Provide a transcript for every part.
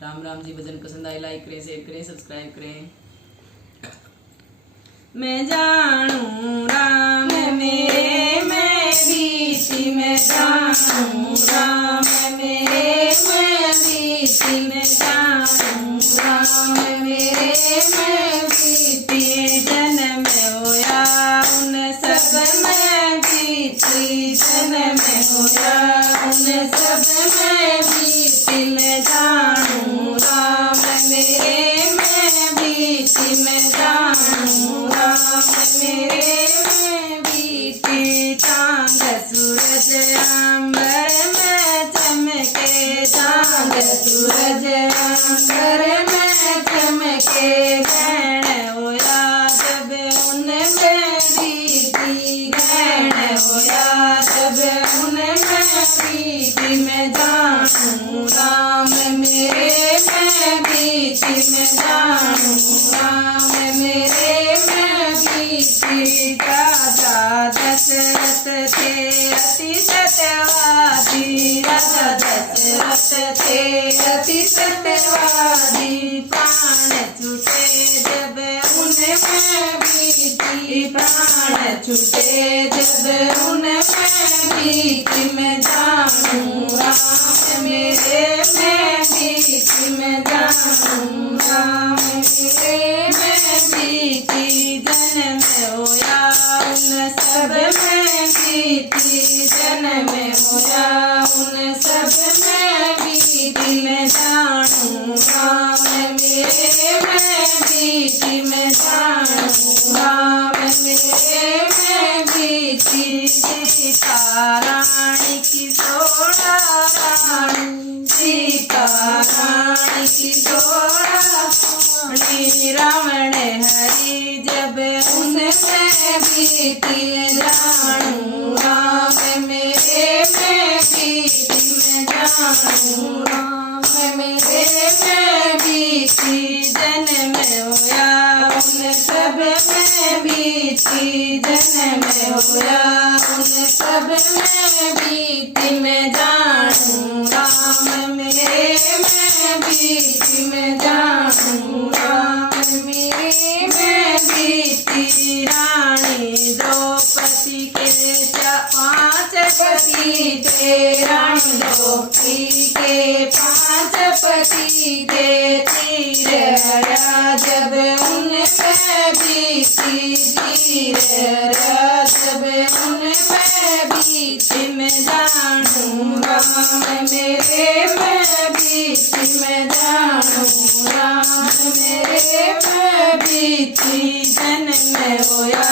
राम राम जी। भजन पसंद आए लाइक करें, शेयर करें, सब्सक्राइब करें। मैं जानू राम मेरे मैं बीती में जानू राम मेरे मैं बीती में जानू राम मेरे मैं बीती जन्म होया उन सब में बीती जन्म होया उन सब में बीती में जानू राम मेरे मैं बीती में जानू राम मेरे में बीती। चांद सूरज अंबर में चमके चांद सूरज अंबर में चमके ग्रहण होया जब उनमें बीती ग्रहण होया जब उनमें बीती मैं जानू राम मेरे में बीती मैं जानू राम मेरे में बीती। राजा दशरथ थे अति सत्यवादी राजा दशरथ थे अति सत्यवादी प्राण छूटे जब उनमें बीती प्राण छूटे जब उनमें बीती मैं जानू राम मेरे में बीती मैं जानू राम मेरे में बीती जन्म होया उन सब में बीती जन्म होया उन सब में बीती मैं जानू राम मेरे में बीती मैं जानू राम मेरे में बीती। सीता रानी की सोड़ा रानी सीता रानी की सोड़ा रानी रावण हरि जब उनमें बीती जानू राम मेरे में बीती मैं जानू राम मेरे में बीती जन्म होया उन सब में बीती जन्म होया उन सब में बीती मैं जानू राम मेरे में बीती मैं जानू राम मेरे में बीती। रानी द्रौपदी के पांच पति थे रानी द्रौपदी के पांच पति थे तीर हरा जब उनमें बीती तीर हरा जब उनमें बीती मैं जानू राम मेरे में बीती मैं जानू राम मेरे में बीती जन्म होया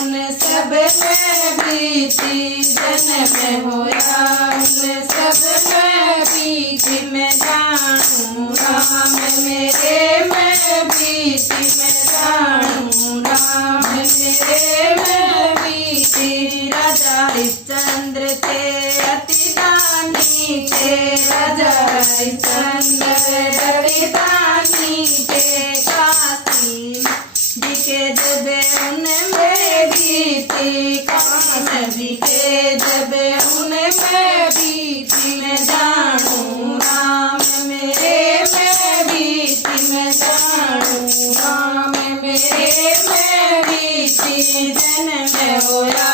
उन सब में बीती जन्म होया उन सब में बीती मैं जानू राम मेरे में बीती मैं जानू राम मेरे में बीती। राजा हरिश्चंद्र थे अति दानी थे राजा हरिश्चंद्र अति दानी थे काशी जी के जब उनमें बीती काशी के जब उनमें बीती मैं जानू राम मेरे में बीती मैं जानू राम मेरे में बीती जन्म होया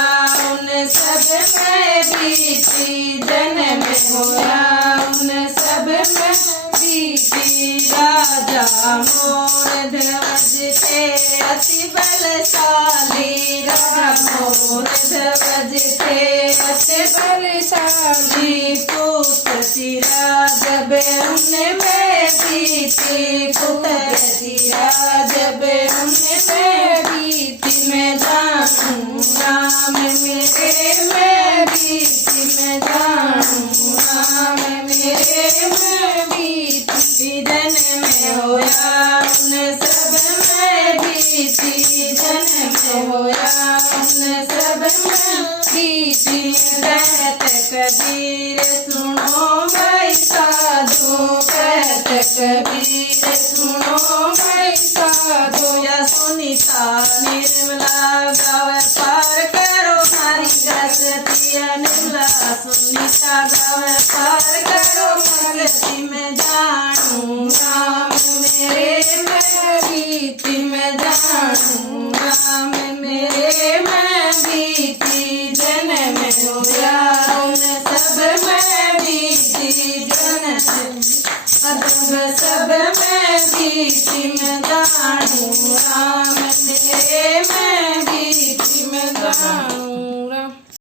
उन सब में बीती जन्म होया उन सब में बीती। राजा मोर ध्वज थे अति बलशाली राजा मोर ध्वज थे अति बलशाली पुत्र सिरा जब उनमें बीती पुत्र सिरा जब उनमें बीती मैं जानू राम मेरे में बीती मैं जानू राम मेरे में बीती जन्म होया उन सब में बीती जन्म होया उन सब में बीती। कहत कबीर सुनो भाई साधु कहत कबीर सुनो भाई साधु या सुनीता निर्मला गावे पार करो हमारी गतिया निर्मला सुनीता गावे पार करो भगति में जानू में बीती जन अदब सब में बीती मैं जानू राम